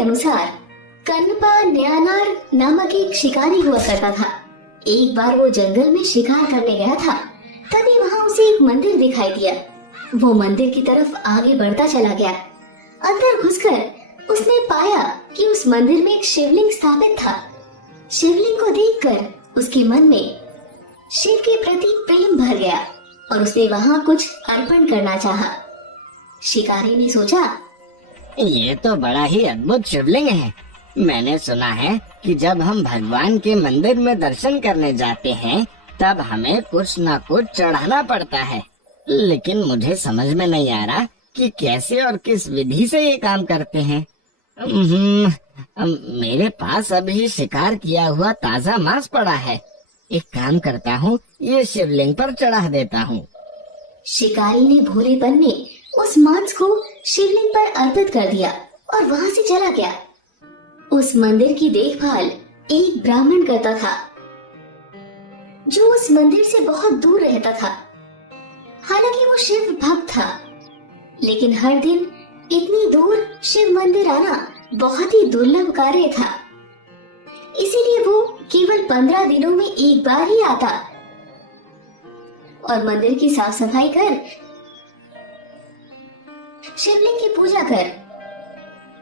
अनुसार कन्पा न्यानार नामक एक शिकारी हुआ करता था। एक बार वो जंगल में शिकार करने गया था, तभी वहाँ उसे एक मंदिर दिखाई दिया। वो मंदिर की तरफ आगे बढ़ता चला गया। अंदर घुसकर उसने पाया कि उस मंदिर में एक शिवलिंग स्थापित था। शिवलिंग को देखकर उसके मन में शिव के प्रति प्रेम भर गया और उसने वहाँ कुछ अर्पण करना चाहा। शिकारी ने सोचा, ये तो बड़ा ही अद्भुत शिवलिंग है। मैंने सुना है कि जब हम भगवान के मंदिर में दर्शन करने जाते हैं तब हमें कुछ न कुछ चढ़ाना पड़ता है, लेकिन मुझे समझ में नहीं आ रहा कि कैसे और किस विधि से ये काम करते हैं। मेरे पास अभी शिकार किया हुआ ताजा मांस पड़ा है। एक काम करता हूँ, ये शिवलिंग पर चढ़ा देता हूँ। शिकारी ने भोलेपन में उस मांस को शिवलिंग पर अर्पित कर दिया और वहाँ से चला गया। उस मंदिर की देखभाल एक ब्राह्मण करता था, जो उस मंदिर से बहुत दूर रहता था। हालांकि वो शिव भक्त था, लेकिन हर दिन इतनी दूर शिव मंदिर आना बहुत ही दुर्लभ कार्य था। इसीलिए वो केवल 15 दिनों में एक बार ही आता और मंदिर की साफ सफाई कर, शिवलिंग की पूजा कर,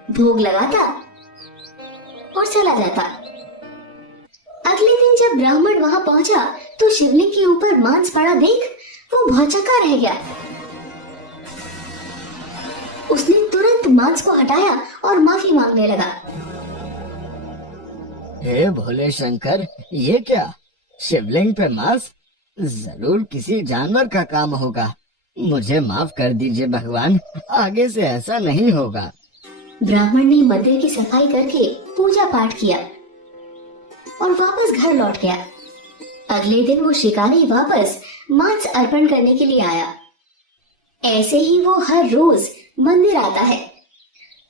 भोग लगाता और चला जाता। अगले दिन जब ब्राह्मण वहां पहुंचा तो शिवलिंग के ऊपर मांस पड़ा देख वो भौचक्का रह गया। उसने तुरंत मांस को हटाया और माफी मांगने लगा। हे भोले शंकर, ये क्या? शिवलिंग पे मांस? जरूर किसी जानवर का काम होगा। मुझे माफ कर दीजिए भगवान, आगे से ऐसा नहीं होगा। ब्राह्मण ने मंदिर की सफाई करके पूजा पाठ किया और वापस घर लौट गया। अगले दिन वो शिकारी वापस मांस अर्पण करने के लिए आया। ऐसे ही वो हर रोज मंदिर आता है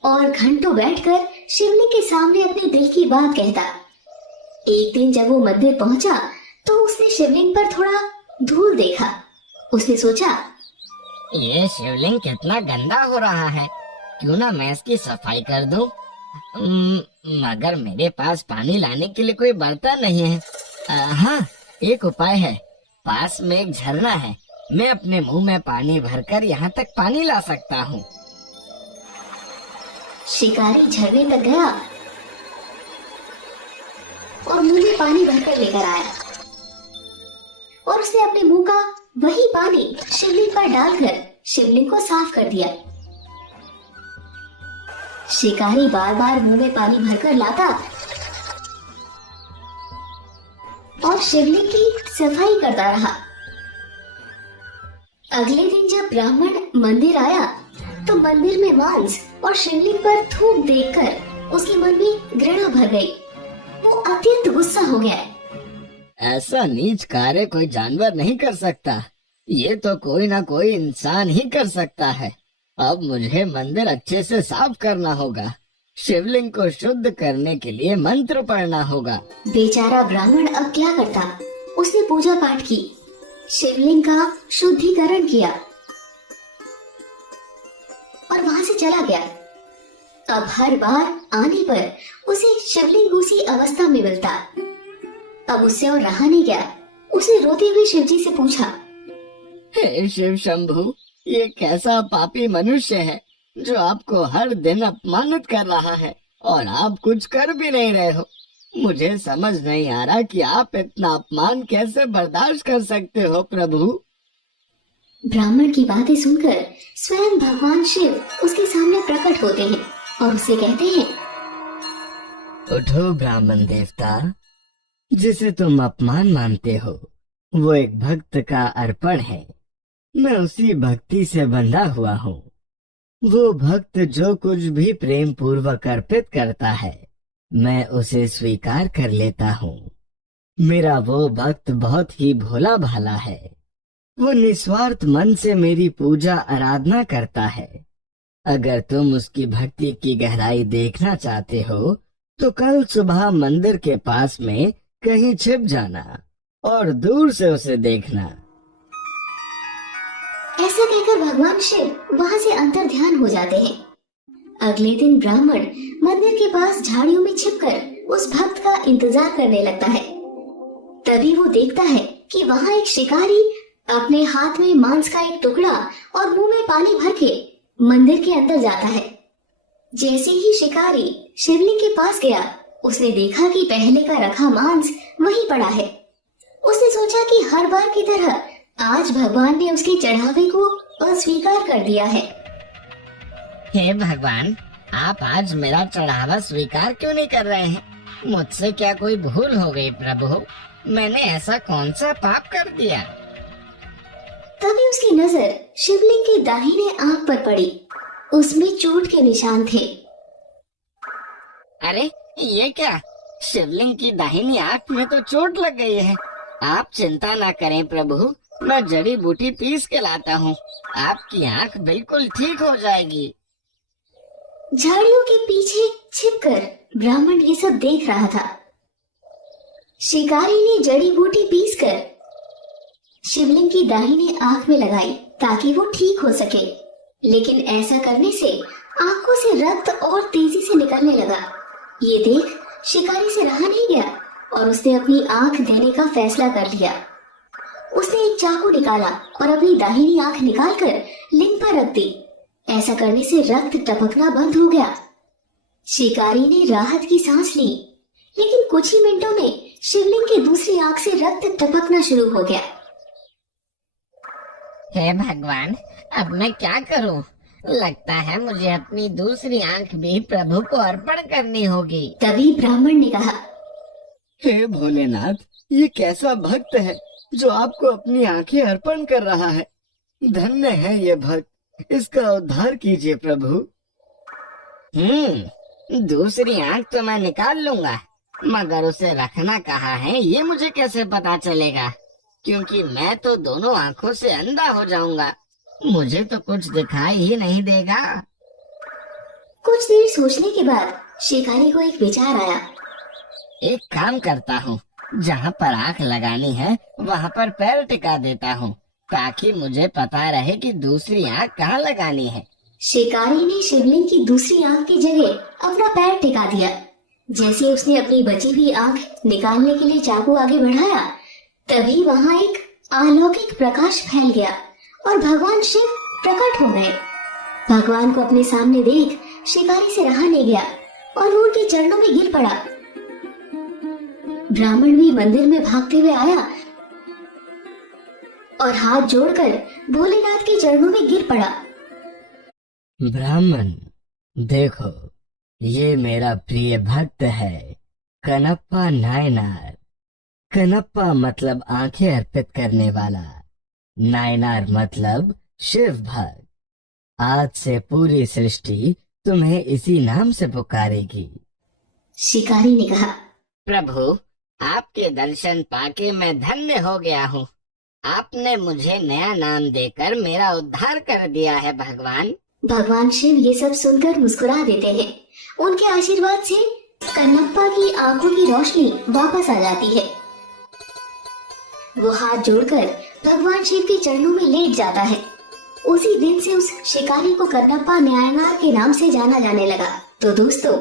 और घंटों बैठकर शिवलिंग के सामने अपने दिल की बात कहता। एक दिन जब वो मंदिर पहुंचा तो उसने शिवलिंग पर थोड़ा धूल देखा। उसने सोचा, ये शिवलिंग कितना गंदा हो रहा है, क्यों ना मैं इसकी सफाई कर दूं? मगर मेरे पास पानी लाने के लिए कोई बर्तन नहीं है। हाँ, एक उपाय है। पास में एक झरना है, मैं अपने मुंह में पानी भरकर यहाँ तक पानी ला सकता हूँ। शिकारी झरने तक गया और मुंह में पानी भरकर लेकर आया और उसने अपने मुंह का वही पानी शिवलिंग पर डालकर शिवलिंग को साफ कर दिया। शिकारी बार बार मुंह में पानी भरकर लाता और शिवलिंग की सफाई करता रहा। अगले दिन जब ब्राह्मण मंदिर आया तो मंदिर में मांस और शिवलिंग पर थूक देखकर उसके मन में घृणा भर गई। वो अत्यंत गुस्सा हो गया। ऐसा नीच कार्य कोई जानवर नहीं कर सकता, ये तो कोई ना कोई इंसान ही कर सकता है। अब मुझे मंदिर अच्छे से साफ करना होगा, शिवलिंग को शुद्ध करने के लिए मंत्र पढ़ना होगा। बेचारा ब्राह्मण अब क्या करता? उसने पूजा पाठ की, शिवलिंग का शुद्धिकरण किया और वहां से चला गया। अब हर बार आने पर उसे शिवलिंग उसी अवस्था में मिलता। अब उससे और रहा नहीं गया। उसने रोते हुए शिवजी से पूछा, हे शिव शंभु, ये कैसा पापी मनुष्य है जो आपको हर दिन अपमानित कर रहा है और आप कुछ कर भी नहीं रहे हो। मुझे समझ नहीं आ रहा कि आप इतना अपमान कैसे बर्दाश्त कर सकते हो प्रभु। ब्राह्मण की बातें सुनकर स्वयं भगवान शिव उसके सामने प्रकट होते हैं और उसे कहते हैं, उठो ब्राह्मण देवता, जिसे तुम अपमान मानते हो वो एक भक्त का अर्पण है। मैं उसी भक्ति से बंधा हुआ हूँ। वो भक्त जो कुछ भी प्रेम पूर्वक अर्पित करता है मैं उसे स्वीकार कर लेता हूँ। मेरा वो भक्त बहुत ही भोला भाला है। वो निस्वार्थ मन से मेरी पूजा आराधना करता है। अगर तुम उसकी भक्ति की गहराई देखना चाहते हो तो कल सुबह मंदिर के पास में कहीं छिप जाना और दूर से उसे देखना। ऐसा कहकर भगवान शिव वहां से अंतर ध्यान हो जाते हैं। अगले दिन ब्राह्मण मंदिर के पास झाड़ियों में छिपकर उस भक्त का इंतजार करने लगता है। तभी वो देखता है कि वहाँ एक शिकारी अपने हाथ में मांस का एक टुकड़ा और मुंह में पानी भर के मंदिर के अंदर जाता है। जैसे ही शिकारी शिवलिंग के पास गया, उसने देखा कि पहले का रखा मांस वहीं पड़ा है। उसने सोचा कि हर बार की तरह आज भगवान ने उसके चढ़ावे को अस्वीकार कर दिया है। हे भगवान, आप आज मेरा चढ़ावा स्वीकार क्यों नहीं कर रहे हैं? मुझसे क्या कोई भूल हो गई प्रभु? मैंने ऐसा कौन सा पाप कर दिया? तभी उसकी नजर शिवलिंग की दाहिने आंख पर पड़ी। उसमें चोट के निशान थे। अरे ये क्या? शिवलिंग की दाहिनी आंख में तो चोट लग गई है। आप चिंता ना करें प्रभु, मैं जड़ी बूटी पीस के लाता हूँ। आपकी आंख बिल्कुल ठीक हो जाएगी। झाड़ियों के पीछे छिपकर ब्राह्मण ये सब देख रहा था। शिकारी ने जड़ी बूटी पीसकर शिवलिंग की दाहिनी आंख में लगाई ताकि वो ठीक हो सके, लेकिन ऐसा करने से आंखों से रक्त और तेजी से निकलने लगा। ये देख शिकारी से रहा नहीं गया और उसने अपनी आंख देने का फैसला कर लिया। उसने एक चाकू निकाला और अपनी दाहिनी आंख निकालकर लिंग पर रख दी। ऐसा करने से रक्त टपकना बंद हो गया। शिकारी ने राहत की सांस ली, लेकिन कुछ ही मिनटों में शिवलिंग की दूसरी आंख से रक्त टपकना शुरू हो गया। हे भगवान, अब मैं क्या करूं? लगता है मुझे अपनी दूसरी आंख भी प्रभु को अर्पण करनी होगी। तभी ब्राह्मण ने कहा, हे भोलेनाथ, ये कैसा भक्त है जो आपको अपनी आंखें अर्पण कर रहा है? धन्य है ये भक्त, इसका उद्धार कीजिए प्रभु। दूसरी आंख तो मैं निकाल लूंगा, मगर उसे रखना कहाँ है ये मुझे कैसे पता चलेगा? क्योंकि मैं तो दोनों आंखों से अंधा हो जाऊंगा। मुझे तो कुछ दिखाई ही नहीं देगा। कुछ देर सोचने के बाद शिकारी को एक विचार आया। एक काम करता हूँ, जहाँ पर आंख लगानी है वहाँ पर पैर टिका देता हूँ, ताकि मुझे पता रहे कि दूसरी आंख कहाँ लगानी है। शिकारी ने शिवलिंग की दूसरी आंख की जगह अपना पैर टिका दिया। जैसे उसने अपनी बची हुई आंख निकालने के लिए चाकू आगे बढ़ाया, तभी वहाँ एक अलौकिक प्रकाश फैल गया और भगवान शिव प्रकट हो गए। भगवान को अपने सामने देख शिकारी से रहा नहीं गया और वो उनके चरणों में गिर पड़ा। ब्राह्मण भी मंदिर में भागते हुए आया और हाथ जोड़कर भोलेनाथ के चरणों में गिर पड़ा। ब्राह्मण, देखो, ये मेरा प्रिय भक्त है, कनप्पा नायनार। कनप्पा मतलब आंखें अर्पित करने वाला, नायनार मतलब शिव भक्त। आज से पूरी सृष्टि तुम्हें इसी नाम से पुकारेगी। शिकारी ने कहा, प्रभु, आपके दर्शन पाके मैं धन्य हो गया हूँ। आपने मुझे नया नाम देकर मेरा उद्धार कर दिया है भगवान। भगवान शिव ये सब सुनकर मुस्कुरा देते हैं। उनके आशीर्वाद से कन्नप्पा की आंखों की रोशनी वापस आ जाती है। वो हाथ जोड़कर भगवान शिव के चरणों में लेट जाता है। उसी दिन से उस शिकारी को कन्नप्पा नायनार के नाम से जाना जाने लगा। तो दोस्तों,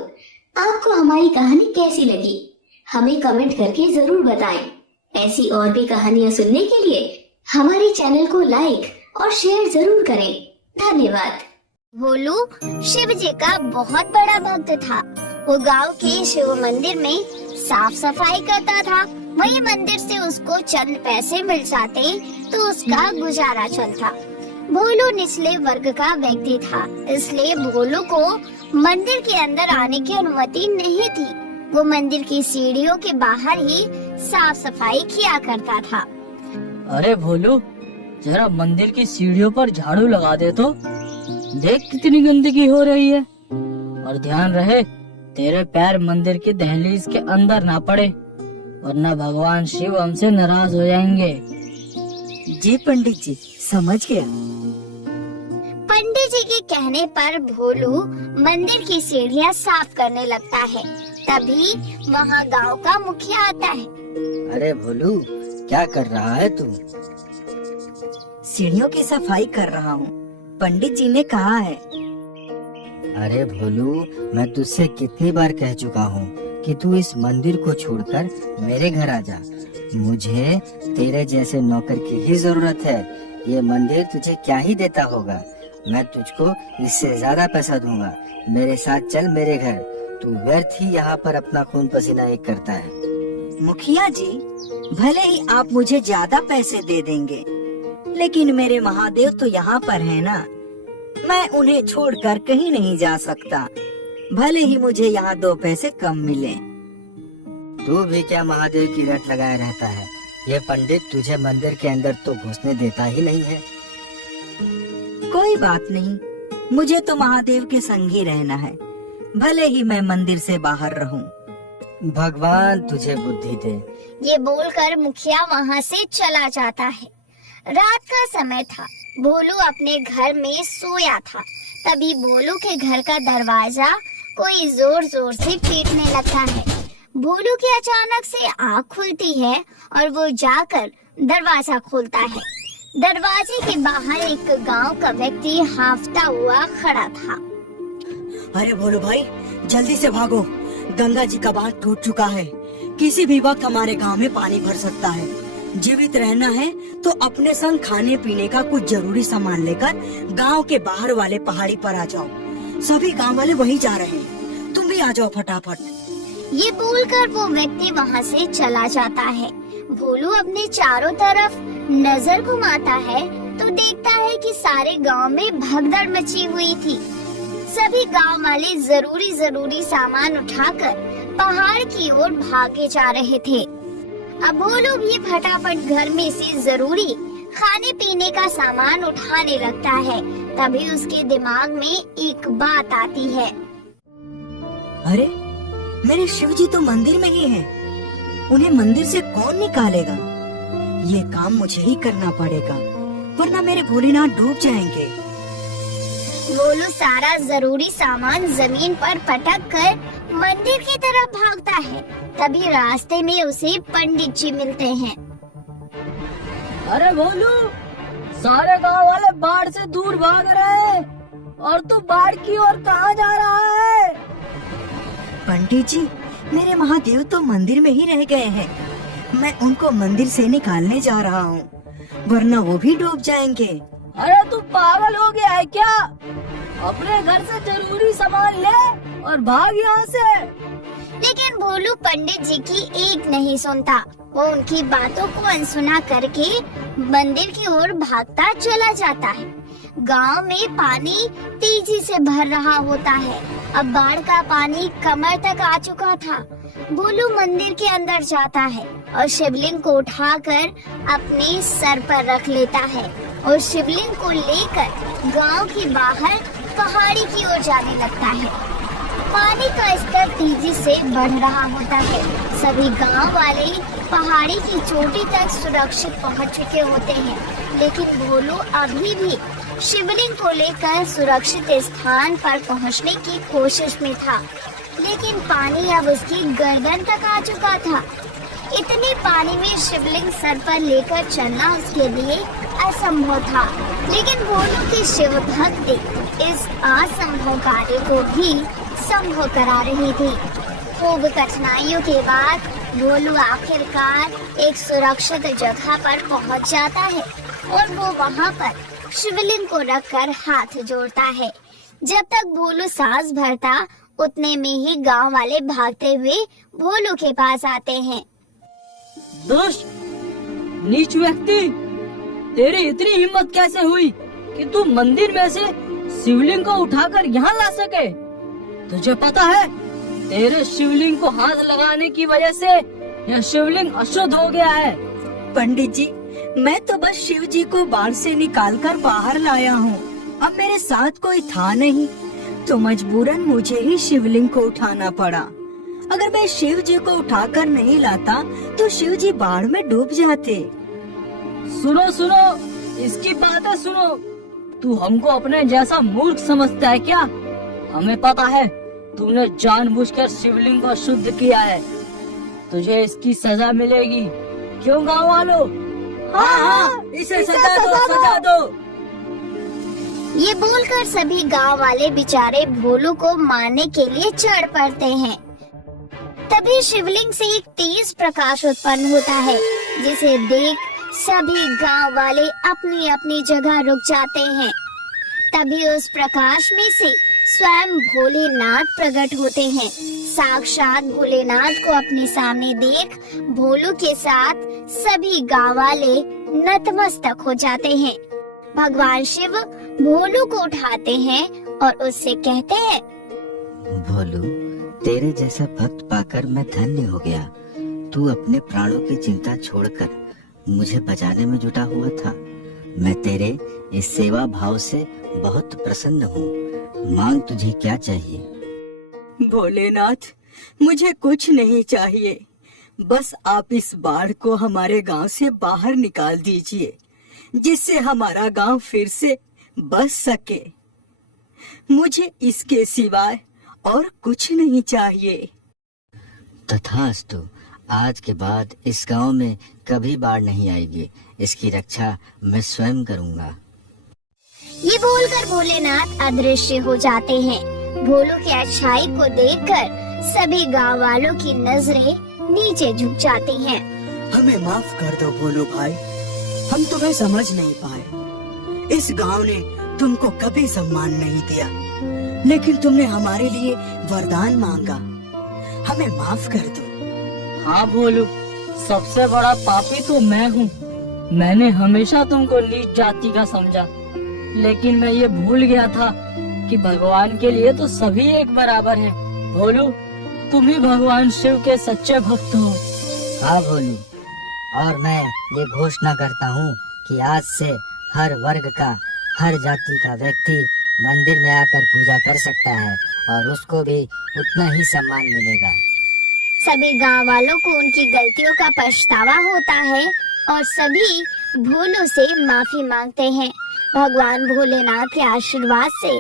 आपको हमारी कहानी कैसी लगी? हमें कमेंट करके जरूर बताएं। ऐसी और भी कहानियाँ सुनने के लिए हमारे चैनल को लाइक और शेयर जरूर करें। धन्यवाद। भोलू शिव जी का बहुत बड़ा भक्त था। वो गांव के शिव मंदिर में साफ सफाई करता था। वही मंदिर से उसको चंद पैसे मिल जाते तो उसका गुजारा चलता। भोलू निचले वर्ग का व्यक्ति था, इसलिए भोलू को मंदिर के अंदर आने की अनुमति नहीं थी। वो मंदिर की सीढ़ियों के बाहर ही साफ सफाई किया करता था। अरे भोलू, जरा मंदिर की सीढ़ियों पर झाड़ू लगा दे तो। देख कितनी गंदगी हो रही है। और ध्यान रहे तेरे पैर मंदिर की दहलीज के अंदर ना पड़े, वरना भगवान शिव हमसे नाराज हो जाएंगे। जी पंडित जी, समझ गया। पंडित जी के कहने पर भोलू मंदिर की सीढ़ियाँ साफ करने लगता है। तभी वहाँ गांव का मुखिया आता है। अरे भोलू, क्या कर रहा है तू? सीढ़ियों की सफाई कर रहा हूँ, पंडित जी ने कहा है। अरे भोलू, मैं तुझसे कितनी बार कह चुका हूँ कि तू इस मंदिर को छोड़कर मेरे घर आ जा। मुझे तेरे जैसे नौकर की ही जरूरत है। ये मंदिर तुझे क्या ही देता होगा। मैं तुझको इससे ज्यादा पैसा दूंगा। मेरे साथ चल मेरे घर। तू व्यर्थ ही यहाँ पर अपना खून पसीना एक करता है। मुखिया जी, भले ही आप मुझे ज्यादा पैसे दे देंगे, लेकिन मेरे महादेव तो यहाँ पर है ना। मैं उन्हें छोड़कर कहीं नहीं जा सकता, भले ही मुझे यहाँ 2 पैसे कम मिले। तू भी क्या महादेव की रट लगाए रहता है। ये पंडित तुझे मंदिर के अंदर तो घुसने देता ही नहीं है। कोई बात नहीं, मुझे तो महादेव के संग ही रहना है, भले ही मैं मंदिर से बाहर रहूं। भगवान तुझे बुद्धि दे। ये बोलकर मुखिया वहाँ से चला जाता है। रात का समय था। भोलू अपने घर में सोया था। तभी भोलू के घर का दरवाजा कोई जोर जोर से पीटने लगता है। भोलू की अचानक से आँख खुलती है और वो जाकर दरवाजा खोलता है। दरवाजे के बाहर एक गांव का व्यक्ति हांफता हुआ खड़ा था। अरे भोलू भाई, जल्दी से भागो, गंगा जी का बांध टूट चुका है। किसी भी वक्त हमारे गांव में पानी भर सकता है। जीवित रहना है तो अपने संग खाने पीने का कुछ जरूरी सामान लेकर गांव के बाहर वाले पहाड़ी पर आ जाओ। सभी गांव वाले वहीं जा रहे हैं, तुम भी आ जाओ फटाफट। ये बोलकर वो व्यक्ति वहाँ से चला जाता है। भोलू अपने चारों तरफ नजर घुमाता है तो देखता है कि सारे गांव में भगदड़ मची हुई थी। सभी गांव वाले जरूरी सामान उठाकर पहाड़ की ओर भागे जा रहे थे। अब भोलू भी फटाफट घर में से जरूरी खाने पीने का सामान उठाने लगता है। तभी उसके दिमाग में एक बात आती है। अरे, मेरे शिव जी तो मंदिर में ही हैं। उन्हें मंदिर से कौन निकालेगा? ये काम मुझे ही करना पड़ेगा, वरना मेरे भोलेनाथ डूब जाएंगे। भोलू सारा जरूरी सामान जमीन पर पटक कर मंदिर की तरफ भागता है। तभी रास्ते में उसे पंडित जी मिलते हैं। अरे भोलू, सारे गांव वाले बाढ़ से दूर भाग रहे हैं और तू बाढ़ की ओर कहाँ जा रहा है? पंडित जी, मेरे महादेव तो मंदिर में ही रह गए हैं। मैं उनको मंदिर से निकालने जा रहा हूँ, वरना वो भी डूब जाएंगे। अरे तू पागल हो गया है क्या? अपने घर से जरूरी सामान ले और भाग यहाँ से। लेकिन भोलू पंडित जी की एक नहीं सुनता। वो उनकी बातों को अनसुना करके मंदिर की ओर भागता चला जाता है। गांव में पानी तेजी से भर रहा होता है। अब बाढ़ का पानी कमर तक आ चुका था। भोलू मंदिर के अंदर जाता है और शिवलिंग को उठाकर अपने सर पर रख लेता है और शिवलिंग को लेकर गांव के बाहर पहाड़ी की ओर जाने लगता है। पानी का स्तर तेजी से बढ़ रहा होता है। सभी गांव वाले पहाड़ी की चोटी तक सुरक्षित पहुंच चुके होते हैं, लेकिन भोलू अभी भी शिवलिंग को लेकर सुरक्षित स्थान पर पहुंचने की कोशिश में था। लेकिन पानी अब उसकी गर्दन तक आ चुका था। इतने पानी में शिवलिंग सर पर लेकर चलना उसके लिए असंभव था। लेकिन भोलू की शिव भक्ति इस असंभव कार्य को भी संभव करा रही थी। खूब कठिनाइयों के बाद भोलू आखिरकार एक सुरक्षित जगह पर पहुंच जाता है और वो वहां पर शिवलिंग को रखकर हाथ जोड़ता है। जब तक भोलू सांस भरता, उतने में ही गांव वाले भागते हुए भोलू के पास आते हैं। दुष्ट, नीच व्यक्ति, तेरी इतनी हिम्मत कैसे हुई कि तू मंदिर में से शिवलिंग को उठाकर यहाँ ला सके? तुझे पता है, तेरे शिवलिंग को हाथ लगाने की वजह से यह शिवलिंग अशुद्ध हो गया है। पंडित जी, मैं तो बस शिव जी को बाढ़ से निकालकर बाहर लाया हूँ। अब मेरे साथ कोई था नहीं, तो मजबूरन मुझे ही शिवलिंग को उठाना पड़ा। अगर मैं शिव जी को उठाकर नहीं लाता तो शिव जी बाढ़ में डूब जाते। सुनो सुनो, इसकी बातें सुनो। तू हमको अपने जैसा मूर्ख समझता है क्या? हमें पता है तूने जानबूझकर शिवलिंग को शुद्ध किया है। तुझे इसकी सजा मिलेगी। क्यों गाँव वालों? हाँ, इसे सजा दो, सजा दो। ये बोलकर सभी गांव वाले बेचारे भोलू को मारने के लिए चढ़ पड़ते हैं। तभी शिवलिंग से एक तेज प्रकाश उत्पन्न होता है, जिसे देख सभी गांव वाले अपनी अपनी जगह रुक जाते हैं। तभी उस प्रकाश में से स्वयं भोलेनाथ प्रकट होते हैं। साक्षात भोलेनाथ को अपने सामने देख भोलू के साथ सभी गांव वाले नतमस्तक हो जाते हैं। भगवान शिव भोलू को उठाते हैं और उससे कहते हैं, भोलू, तेरे जैसा भक्त पाकर मैं धन्य हो गया। तू अपने प्राणों की चिंता छोड़कर मुझे बचाने में जुटा हुआ था। मैं तेरे इस सेवा भाव से बहुत प्रसन्न हूँ। मांग, तुझे क्या चाहिए? भोलेनाथ, मुझे कुछ नहीं चाहिए, बस आप इस बाढ़ को हमारे गांव से बाहर निकाल दीजिए, जिससे हमारा गांव फिर से बस सके। मुझे इसके सिवाय और कुछ नहीं चाहिए। तथास्तु, आज के बाद इस गांव में कभी बाढ़ नहीं आएगी। इसकी रक्षा मैं स्वयं करूंगा। ये बोलकर भोलेनाथ अदृश्य हो जाते हैं। भोलू की अच्छाई को देखकर सभी गांव वालों की नजरें नीचे झुक जाती हैं। हमें माफ कर दो भोलू भाई, हम तुम्हें समझ नहीं पाए। इस गांव ने तुमको कभी सम्मान नहीं दिया, लेकिन तुमने हमारे लिए वरदान मांगा। हमें माफ कर दो। हाँ भोलू, सबसे बड़ा पापी तो मैं हूँ। मैंने हमेशा तुमको नीच जाति का समझा, लेकिन मैं ये भूल गया था कि भगवान के लिए तो सभी एक बराबर हैं। भोलू, तुम ही भगवान शिव के सच्चे भक्त हो। हाँ भोलू, और मैं ये घोषणा करता हूँ कि आज से हर वर्ग का, हर जाति का व्यक्ति मंदिर में आकर पूजा कर सकता है और उसको भी उतना ही सम्मान मिलेगा। सभी गांव वालों को उनकी गलतियों का पछतावा होता है और सभी भोलू से माफी मांगते हैं। भगवान भोलेनाथ के आशीर्वाद से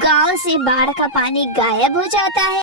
गांव से बाढ़ का पानी गायब हो जाता है।